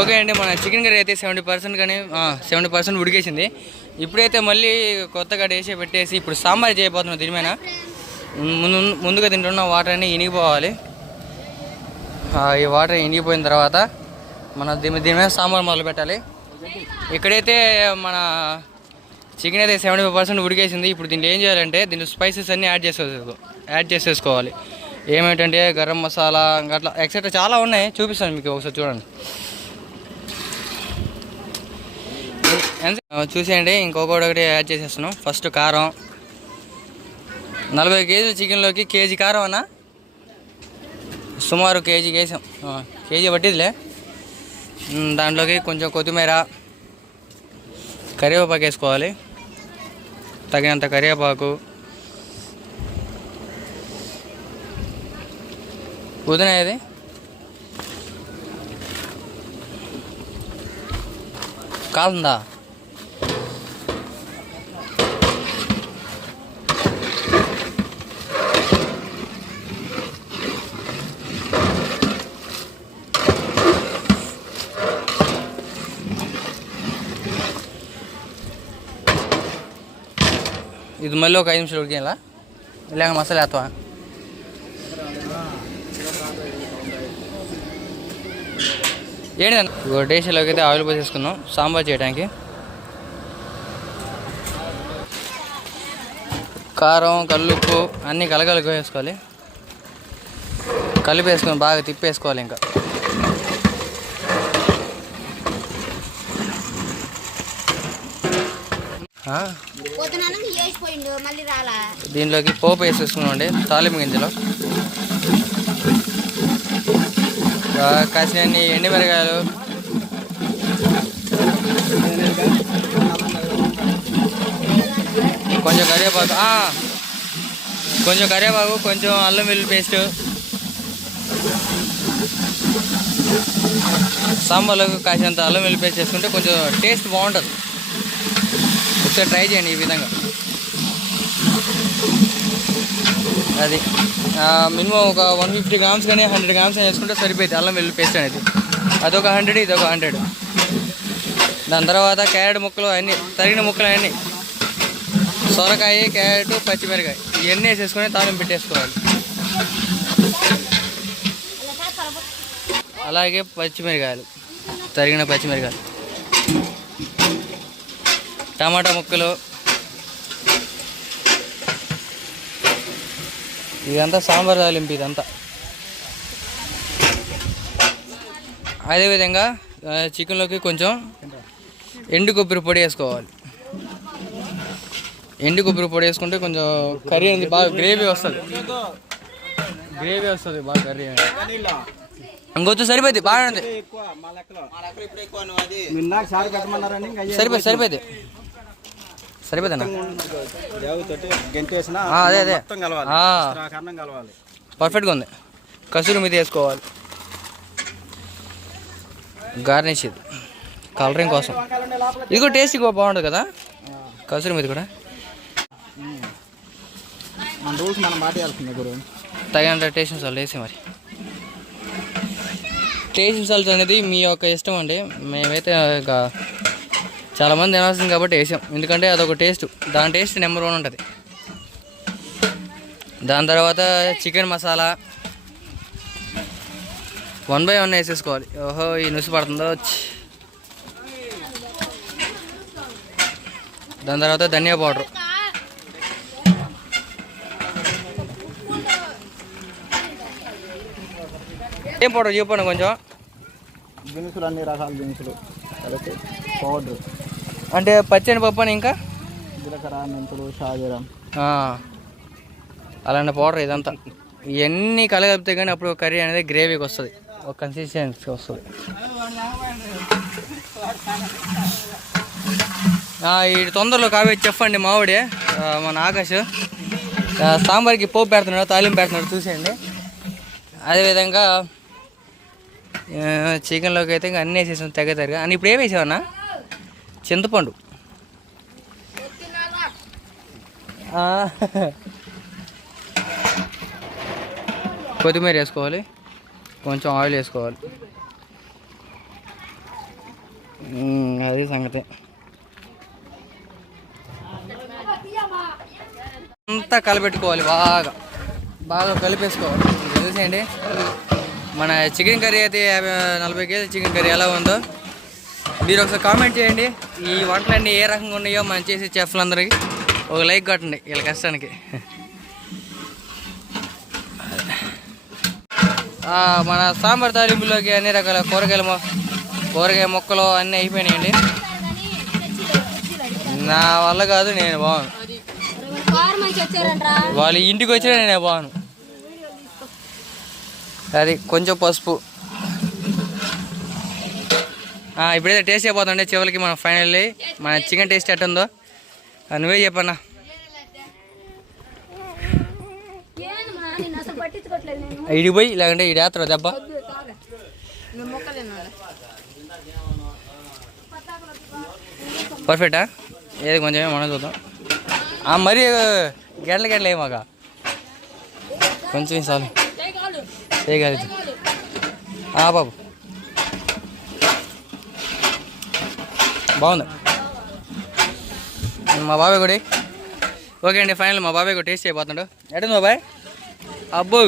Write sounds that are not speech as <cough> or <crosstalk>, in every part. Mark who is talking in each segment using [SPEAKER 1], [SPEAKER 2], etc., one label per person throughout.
[SPEAKER 1] Okay అండి మన chicken curry అయితే సెవెంటీ పర్సెంట్ కానీ సెవెంటీ పర్సెంట్ ఉడికేసింది. ఇప్పుడైతే మళ్ళీ కొత్తగా డేసే పెట్టేసి ఇప్పుడు సాంబార్ చేయబోతున్నాం దీని మీద. ముందు ముందుగా తింటున్న వాటర్ అన్నీ ఇనిగిపోవాలి. ఈ వాటర్ ఇనిగిపోయిన తర్వాత మన దీని దీని మీద సాంబార్ మొదలు పెట్టాలి. ఇక్కడైతే మన చికెన్ అయితే సెవెంటీ ఫైవ్ పర్సెంట్ ఉడికేసింది. ఇప్పుడు దీంట్లో ఏం చేయాలంటే దీంట్లో స్పైసెస్ అన్నీ యాడ్ చేసేసుకో యాడ్ చేసేసుకోవాలి. ఏమేంటంటే గరం మసాలా అట్లా ఎక్సెట్రా చాలా ఉన్నాయి. చూపిస్తాను మీకు ఒకసారి చూడండి ఎంత Uh, చూసేయండి ఇంకొకటి ఒకటి యాడ్ చేసేస్తున్నాం. ఫస్ట్ కారం. నలభై కేజీల చికెన్లోకి కేజీ కారం అన్నా? సుమారు కేజీ వేసాం కేజీ పట్టిదిలే దాంట్లోకి కొంచెం కొత్తిమీర కరివేపాకు వేసుకోవాలి. తగినంత కరివేపాకు. పుదీనా ఏది? కాలుందా ఇది మళ్ళీ ఒక ఐదు నిమిషాలు ఉడికేలా? లేక మసాలా వేస్తావా? ఏంటి ఇగో అయితే ఆయిల్ పోసేసుకున్నాం సాంబార్ చేయడానికి కారం కల్లుప్పు అన్నీ కలగలిపి వేసుకోవాలి. కలిపి వేసుకొని బాగా తిప్పేసుకోవాలి ఇంకా ఆ,
[SPEAKER 2] పొద్దుననగా చేసిపోయిండు మళ్ళీ రాలా
[SPEAKER 1] దీనిలోకి పోపు వేసేసుకున్నామండి తాలింపు గింజలు. కాసినన్ని ఎండుమిరకాయలు కొంచెం కరివేపాకు కొంచెం కరివేపాకు కొంచెం అల్లం వెల్లుల్లి పేస్ట్. సాంబార్లోకి కాసినంత అల్లం వెల్లుల్లి పేస్ట్ చేసుకుంటే కొంచెం టేస్ట్ బాగుంటుంది. ఒకసారి ట్రై చేయండి ఈ విధంగా. అది మినిమం ఒక వన్ ఫిఫ్టీ గ్రామ్స్ కానీ హండ్రెడ్ గ్రామ్స్ అని వేసుకుంటే సరిపోయింది అల్లం వెల్లుల్లి పేస్ట్ అనేది. అదొక హండ్రెడ్ ఇదొక హండ్రెడ్. దాని తర్వాత క్యారెట్ ముక్కలు అన్నీ తరిగిన ముక్కలు అన్నీ. సొరకాయ క్యారెట్ పచ్చిమిరకాయ. ఇవన్నీ వేసేసుకొని తాళం పెట్టేసుకోవాలి. అలాగే పచ్చిమిరకాయలు తరిగిన పచ్చిమిరకాయలు. టమాటా ముక్కలు. ఇదంతా సాంబార్ తాలింపు ఇదంతా. అదేవిధంగా చికెన్లోకి కొంచెం ఎండు కొబ్బరి పొడి వేసుకోవాలి. ఎండు కొబ్బరి పొడి వేసుకుంటే కొంచెం కర్రీ అనేది బాగా గ్రేవీ వస్తుంది. గ్రేవీ వస్తుంది బాగా కర్రీ అనేది. ఇంకొంచెం సరిపోద్ది బాగా ఉంది.
[SPEAKER 3] నిన్న సారి గెంటేసిన
[SPEAKER 1] ఆ, అదే అదే.
[SPEAKER 3] కలవాలి.
[SPEAKER 1] పర్ఫెక్ట్గా ఉంది. కసూరి మీద వేసుకోవాలి. గార్నిష్ ఇది. కలరింగ్ కోసం. ఇది కూడా టేస్ట్ కూడా బాగుంటుంది కదా? కసూరి మీద కూడా.
[SPEAKER 3] మన రూల్స్ మనం గురు.
[SPEAKER 1] తగినంత టేస్ట్ వేసి మరి. టేస్ట్ సాల్ట్ అనేది మీ యొక్క ఇష్టం అండి. మేమైతే ఇక చాలామంది తినాల్సింది కాబట్టి వేసాం. ఎందుకంటే అదొక టేస్ట్ దాని టేస్ట్ నెంబర్ వన్ ఉంటుంది. దాని తర్వాత chicken masala one by one వేసేసుకోవాలి. ఓహో ఈ నుసి పడుతుందో? దాని తర్వాత ధనియా పౌడర్. ఏం పౌడర్? చెప్పండి కొంచెం.
[SPEAKER 3] దినుసులు అన్ని రకాల దినుసులు. కలిపి పౌడర్.
[SPEAKER 1] అంటే పచ్చని పప్పు అని ఇంకా?
[SPEAKER 3] జీలకర్ర మెంతులు షాజీరం
[SPEAKER 1] ఆ, అలాంటి పౌడర్ ఇదంతా. ఇవన్నీ కలగలిపితే కానీ అప్పుడు కర్రీ అనేది గ్రేవీకి వస్తుంది. ఒక కన్సిస్టెన్సీ వస్తుంది. ఈ తొందరలో కావేసి చెప్పండి మావిడే. మన ఆకాష్. సాంబార్కి పోపు పెడుతున్నాడు తాలింపు పెడుతున్నాడు చూసేయండి. అదేవిధంగా చికెన్లోకి అయితే ఇంకా అన్నీ వేసేసాం తెగ తెగ. అని ఇప్పుడు ఏం వేసావన్నా చింతపండు. కొత్తిమీర వేసుకోవాలి. కొంచెం ఆయిల్ వేసుకోవాలి. అది సంగతి. అంతా కలపెట్టుకోవాలి బాగా. బాగా కలిపేసుకోవాలి. తెలిసేయండి మన చికెన్ కర్రీ అయితే యాభై నలభై కేజీ చికెన్ కర్రీ ఎలా ఉందో? మీరు ఒకసారి కామెంట్ చేయండి. ఈ వంటలన్నీ ఏ రకంగా ఉన్నాయో మనం చేసే చెఫ్లందరికీ ఒక లైక్ కొట్టండి వీళ్ళ కష్టానికి. మన సాంబార్ తాలింపులోకి అన్ని రకాల కూరగాయల కూరగాయ మొక్కలు అన్నీ అయిపోయినాయండి. నా వల్ల కాదు నేను బాగును వాళ్ళ ఇంటికి వచ్చినా నేను బాగును అది కొంచెం పసుపు. ఇప్పుడైతే టేస్ట్ అయిపోతుండే చివరికి మన ఫైనల్లీ మన చికెన్ టేస్ట్ ఎట్టుందో ఉందో. నువ్వే చెప్పన్నా. ఇడి పోయి లేకుంటే ఇడి ఆత్ర దెబ్బ? పర్ఫెక్టా ఏది కొంచెం మనం చూద్దాం. ఆ, మరి గంటల గంటలు ఏమాక కొంచెం చాలు. చేయగలదు ఆ బాబు. బాగుంది. మా బాబాయ్ కూడా ఓకే అండి ఫైనల్ మా బాబాయ్ కూడా టేస్ట్ అయిపోతున్నాడు ఎటుంది బాబాయ్? అబ్బో.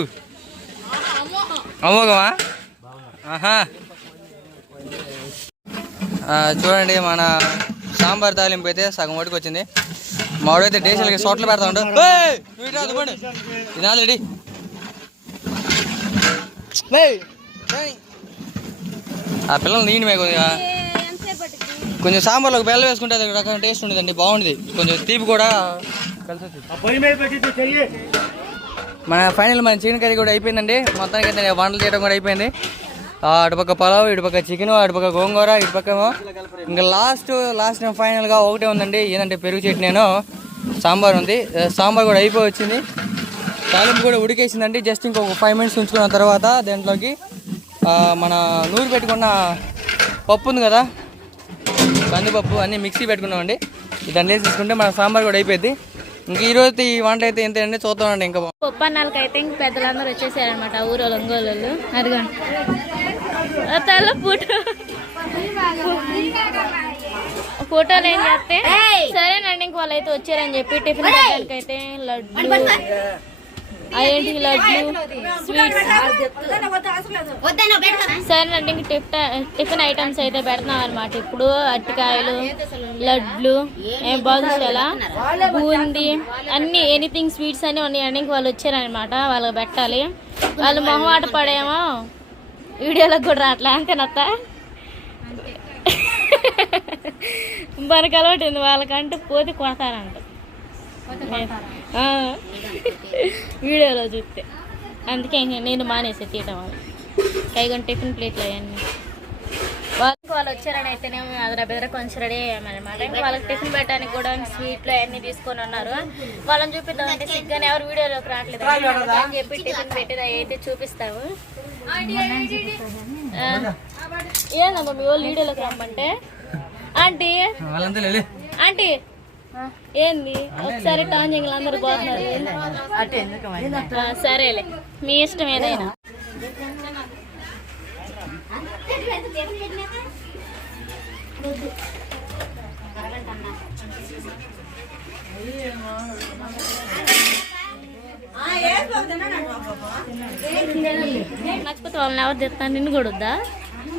[SPEAKER 1] అమ్మోగమా? ఆహా. చూడండి మన సాంబార్ తాలింపు అయితే సగం వరకు వచ్చింది. మావాడైతే డేషన్లకి సోట్లు పెడతా ఏయ్, ఏయ్. ఆ పిల్లలు నీని మే కొద్దిగా.
[SPEAKER 2] ఎంతసేపు పట్టింది
[SPEAKER 1] కొంచెం సాంబార్లో బెల్లం వేసుకుంటే అది ఒక రకం టేస్ట్ ఉండదండి బాగుంది కొంచెం తీపి కూడా కలిసి మన ఫైనల్ మన చికెన్ కర్రీ కూడా అయిపోయిందండి. మొత్తానికి అయితే వంటలు చేయడం కూడా అయిపోయింది. అటుపక్క పలావ్ ఇటుపక్క చికెన్ అటుపక్క గోంగూర ఇటుపక్క ఇంకా లాస్ట్ లాస్ట్ ఫైనల్గా ఒకటే ఉందండి. ఏంటంటే పెరుగు చట్నీను సాంబార్ ఉంది. సాంబార్ కూడా అయిపోయి వచ్చింది. తాలింపు కూడా ఉడికేసిందండి. జస్ట్ ఇంకొక ఫైవ్ మినిట్స్ ఉంచుకున్న తర్వాత దాంట్లోకి మన నూరు పెట్టుకున్న పప్పు ఉంది కదా కందిపప్పు అన్నీ మిక్సీ పెట్టుకున్నామండి. దాన్ని వేసి తీసుకుంటే మన సాంబార్ కూడా అయిపోయింది ఇంక ఈ రోజు ఈ వంట అయితే ఎంత అండి చూద్దామండి ఇంకా.
[SPEAKER 4] పప్పన్నాళ్ళకి అయితే ఇంక పెద్దలందరూ వచ్చేసారనమాట ఊరు ఒంగోలు అదిగో. తల ఫోటో. ఫోటోలు ఏం చేస్తే? సరేనండి ఇంక వాళ్ళైతే వచ్చారని చెప్పి టిఫిన్ అయితే లడ్లు అదేంటి లడ్లు స్వీట్స్
[SPEAKER 2] పెడతా
[SPEAKER 4] సరేనండి ఇంక టిఫిన్ టిఫిన్ ఐటమ్స్ అయితే పెడుతున్నాం అనమాట ఇప్పుడు అరటికాయలు లడ్లు ఏ బాదుషాల బూందీ అన్ని ఎనీథింగ్ స్వీట్స్ అన్ని ఉన్నాయండి. ఇంక వాళ్ళు వచ్చారనమాట వాళ్ళకి పెట్టాలి. వాళ్ళు మొహమాట పడేమో వీడియోలకు కూడా రావట్లే అంతేనత్త మనకు అలవాటు ఉంది వాళ్ళకంటే పోతే కొడతారంట. <laughs> వీడియోలో చూస్తే. అందుకే ఇంక నేను మానేసి తీయటం వాళ్ళు కైగొని టిఫిన్ ప్లేట్లు అవన్నీ. వాళ్ళకి వాళ్ళు వచ్చారని అయితేనేమో అదర బెదర కొంచెం రెడీ అయ్యామన్నమాట. ఇంకా వాళ్ళకి టిఫిన్ పెట్టడానికి కూడా స్వీట్లు అవన్నీ తీసుకొని ఉన్నారు. వాళ్ళని చూపిద్దాం అంటే సిగ్గానే ఎవరు వీడియోలోకి రావట్లేదు. అని చెప్పి టిఫిన్ పెట్టేది అయితే చూపిస్తాము. ఏందమ్మా మీ వాళ్ళు వీడియోలోకి రమ్మంటే? ఆంటీ? ఆంటీ ఏంది? ఒకసారి టాన్ జింగిల్ అందరు పోతున్నారు. ఆ, సరేలే. మీ ఇష్టం ఏదైనా. నచ్చకపోతే వాళ్ళని ఎవరు తెస్తాను నిన్ను కూడా వద్దా?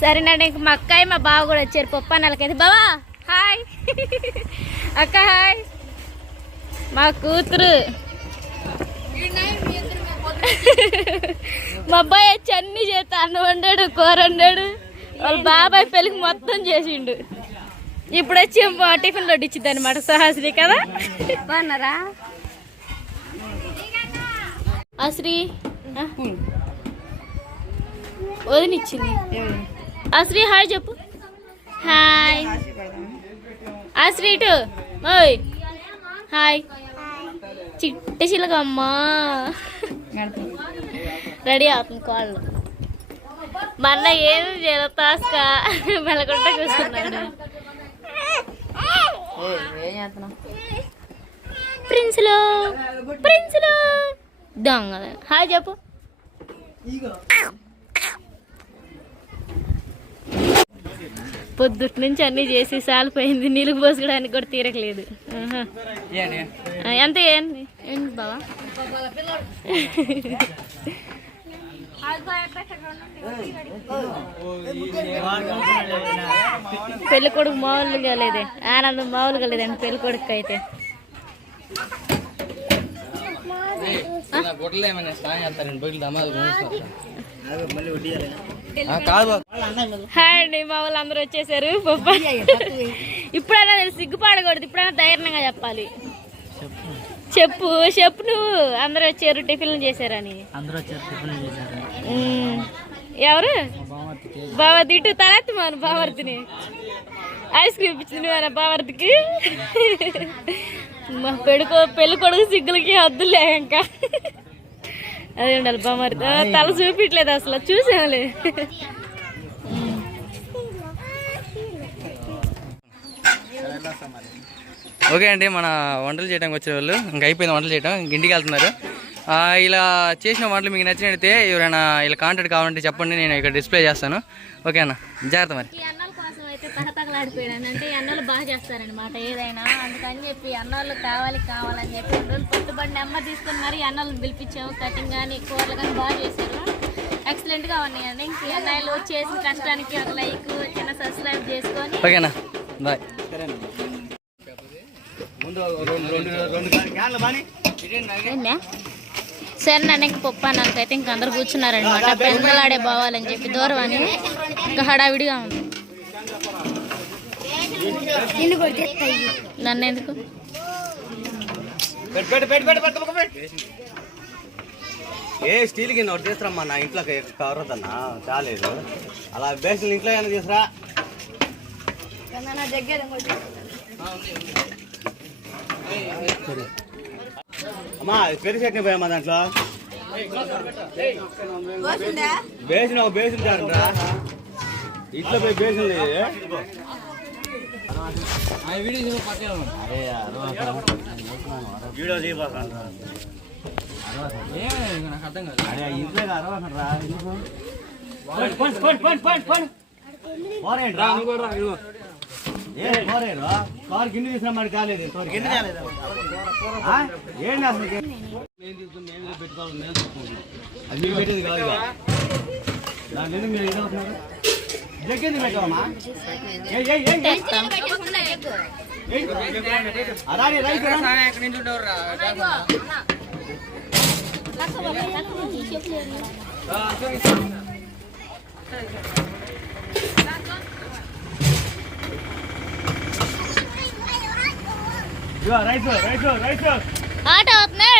[SPEAKER 4] సరేనండి ఇంక మా అక్కయ్య మా బావ కూడా వచ్చారు. పప్ప నెలకైతే బావా హాయ్. అక్క హాయ్. మా కూతురు. మా అబ్బాయి వచ్చి అన్ని చేస్తా అన్నం వండాడు కూర వండాడు. వాళ్ళ బాబాయ్ పెళ్ళికి మొత్తం చేసిండు. ఇప్పుడు వచ్చి టిఫిన్ లోడ్ ఇచ్చింది అనమాట సహాసిని కదా?
[SPEAKER 2] బాగున్నారా?
[SPEAKER 4] అశ్రీ వదినిచ్చింది. అశ్రీ హాయ్ చెప్పు. హాయ్. అశ్రీ ఇటు. ఓయ్. హాయ్. చిట్ట చిలకమ్మా. రెడీ అవుతుంది కాళ్ళు మన ఏం చేయలేదు తాస్క మెలకుంటా కూర్చున్నాడు. ప్రిన్స్లో ప్రిన్స్లో. దొంగ. హాయ్ చెప్పు. పొద్దుటి నుంచి అన్నీ చేసి సాలిపోయింది. నీళ్ళు పోసుకోవడానికి కూడా తీరకలేదు ఎంత ఏంటి ఏంటి బావా? పెళ్ళి కొడుకు మామూలుగా లేదే. ఆనందం మామూలుగా లేదండి పెళ్ళి కొడుకు అయితే.
[SPEAKER 1] బొట్టలు ఏమైనా స్నానం చేస్తారండి బాబు
[SPEAKER 4] హాయ్ అండి మా వాళ్ళు అందరూ వచ్చేసారు. పప్ప. ఇప్పుడైనా సిగ్గుపడకూడదు ఇప్పుడైనా ధైర్యంగా చెప్పాలి. చెప్పు చెప్పు నువ్వు. అందరూ వచ్చారు టిఫిన్లు చేశారని.
[SPEAKER 3] అందరూ వచ్చారు టిఫిన్ చేశారు.
[SPEAKER 4] ఉమ్, ఎవరు? బావర్తి ఇటు తలెత్తి మాను బావర్తిని ఐస్ క్రీమ్ ఇచ్చింది నువ్వేనా బావర్తికి మా పెడుకో పెళ్ళి కొడుకు సిగ్గులకి హద్దులే ఇంకా. అదే ఉండాలి బామర్తి ఆ, తల చూపించలేదు అసలు చూసాంలే
[SPEAKER 1] ఓకే అండి మన వంటలు చేయడానికి వచ్చే వాళ్ళు. ఇంకా అయిపోయింది వంటలు చేయడం ఇంక ఇంటికి వెళ్తున్నారు. ఆ, ఇలా చేసిన వంటలు మీకు నచ్చినట్టయితే ఎవరైనా ఇలా కాంటాక్ట్ కావాలంటే చెప్పండి నేను ఇక్కడ డిస్ప్లే చేస్తాను. ఓకేనా జాగ్రత్త మరి.
[SPEAKER 4] తహతగలాడిపోయాను అంటే అన్నాలు బాగా చేస్తారనమాట ఏదైనా అందుకని చెప్పి అన్నాలు కావాలి కావాలని చెప్పి రోజులు పట్టుబడిన అమ్మ తీసుకుని మరి ఈ అన్నాలను పిలిపించాము కటింగ్ కానీ కూరలు కానీ బాగా చేశారు. ఎక్సలెంట్గా ఉన్నాయండి. ఇంక ఈ అన్నాలు చేసిన కష్టానికి ఒక లైక్ చిన్న సబ్స్క్రైబ్ చేసుకొని
[SPEAKER 1] ఓకేనా? బాయ్.
[SPEAKER 4] సరే నన్ను ఇంక పప్పు అన్నాకైతే ఇంక అందరు కూర్చున్నారనమాట పెందలాడే పోవాలని చెప్పి దూరం అని ఇంకా హడావిడిగా ఉంది. నన్ను ఎందుకు
[SPEAKER 5] ఏ స్టీల్ గిన్నె ఒకటి తీసుకురమ్మా నా ఇంట్లోకి కవర్ అవుతుందన్నా చాలేదు. అలా బేసిన ఇంట్లో ఏమైనా తీసురా? అమ్మా పెరి చట్నీ పోయమ్మా దాంట్లో. బేసిన ఒక బేసిన ఇంట్లో పోయి బేసిన లేదు
[SPEAKER 1] కింద
[SPEAKER 5] తీసిన నాకు ఏ కారు కాలేదు కాలేదు ఏంటి అసలు నేను తీసుకుని నేను పెట్టుకోవాలి నేను చూసుకుంటాను అది మీరు పెట్టేది కాదు దాని మీరు జగ్గేది పెట్టావమ్మా ఏయ్, ఏయ్, ఏయ్, ఏయ్. ఏయ్. అలాగే రైట్ రా.
[SPEAKER 1] ఎక్కడి నుంచి ఉండవురా
[SPEAKER 5] ఇదిగో రైట్ రైట్ రైట్
[SPEAKER 4] ఆట అవుతుంది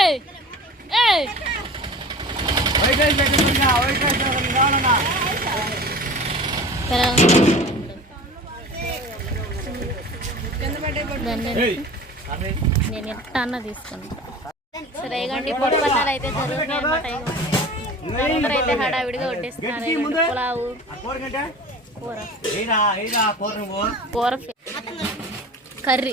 [SPEAKER 4] ఏయ్
[SPEAKER 5] వైట్ రైస్ పెట్టుకుంటా వైట్ రైస్ కావాలన్నా
[SPEAKER 4] దాన్ని
[SPEAKER 5] ఏయ్
[SPEAKER 4] నేను ఎంత అన్న తీసుకుంటాను సరే ఇగోండి పొడి పన్నాలు అయితే జరుగుతున్నాయి అనమాట అందరూ అయితే హడావిడిగా వడ్డిస్తున్నారు పులావు
[SPEAKER 5] కూర
[SPEAKER 4] కూర కర్రీ.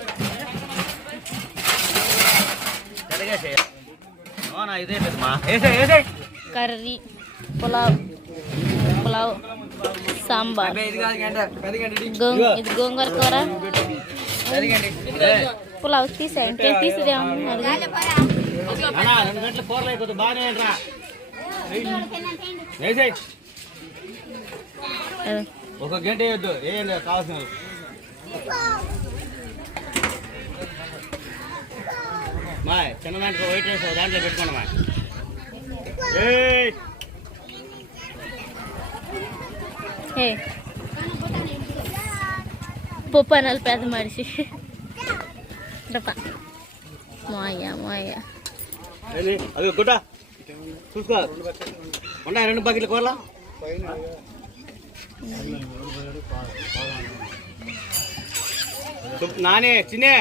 [SPEAKER 4] కర్రీ పులావ్. పులావ్. సాంబార్.
[SPEAKER 1] ఇది
[SPEAKER 4] గోంగూర కూర? పులావ్ తీసేయండి తీసేది ఏమన్నా
[SPEAKER 5] అన్నా రెండు గంటల కూరలు అయిపోతుంది బాగానే ఏంట్రా ఏసే ఒక గంట వేయొద్దు వేయండి కావాల్సిన మా చిన్న దాంట్లో వైట్ రైస్ దాంట్లో పెట్టుకోండి మా ఏయ్
[SPEAKER 4] ఏ పప్పు అనాలి పెద్ద మనిషి రపా మాయ మాయ
[SPEAKER 5] ఏంది? అది గుడ్డ చూసుకో ఉన్నాయి రెండు బకెట్ల కూరలా సు- నాని చిన్నే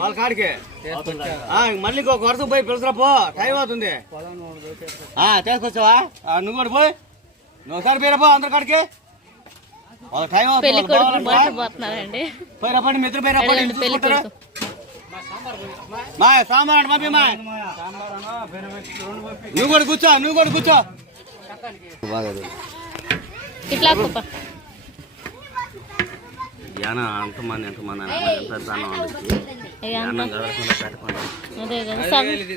[SPEAKER 5] వాళ్ళ కాడికి. ఆ, మళ్ళీ ఇంకొక వరుస పోయి పిలుచురా పో. టైం అవుతుంది. ఆ, తీసుకొచ్చావా? ఆ, నువ్వు కూడా పోయి. నువ్వు ఒకసారి పోయిరా పో అందరి కాడికి. వాళ్ళ టైం అవుతుంది. పోయిరా పండి మిత్రులు పోయిరా పండి మా సాంబార్ అంటే పంపి మా నువ్వు కూడా కూర్చో నువ్వు కూడా కూర్చో.
[SPEAKER 4] ఇట్లా
[SPEAKER 5] యానా అంతమంది ఎంతమంది అని కదలకుండా పెట్టకుండా.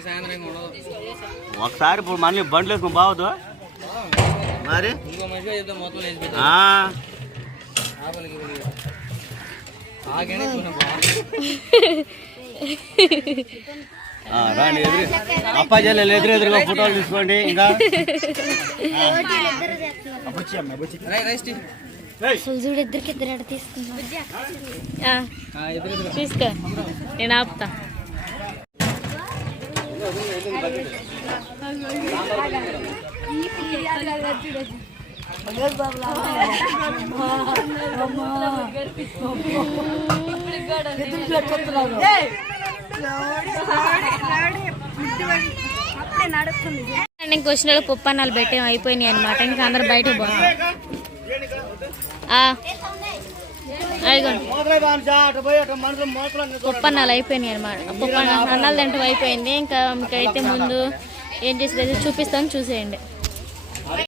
[SPEAKER 1] సాయంత్రం ఉండదు
[SPEAKER 5] ఒకసారి ఇప్పుడు మళ్ళీ బండ్లు వేసుకుని బావద్దు మరి? రాండి ఎదురు అప్పాజీ ఎదురు ఎదురుగా ఫోటోలు తీసుకోండి ఇంకా.
[SPEAKER 2] చూడు ఇద్దరికి ఇద్దరు తీసుకున్నా
[SPEAKER 4] ఆ, తీసుకో. నేను ఆపుతా. ఇంక వచ్చిన వాళ్ళు పప్పు అన్నాలు పెట్టేం అయిపోయినాయి అనమాట ఇంకా అందరు బయటకు పోతాం పొప్పన్నాలు అయిపోయినాయి అనమాట పప్పు అన్న- అన్నాలు తింటూ అయిపోయింది. ఇంకా మీకైతే ముందు ఏం చేసేది చూపిస్తాను చూసేయండి.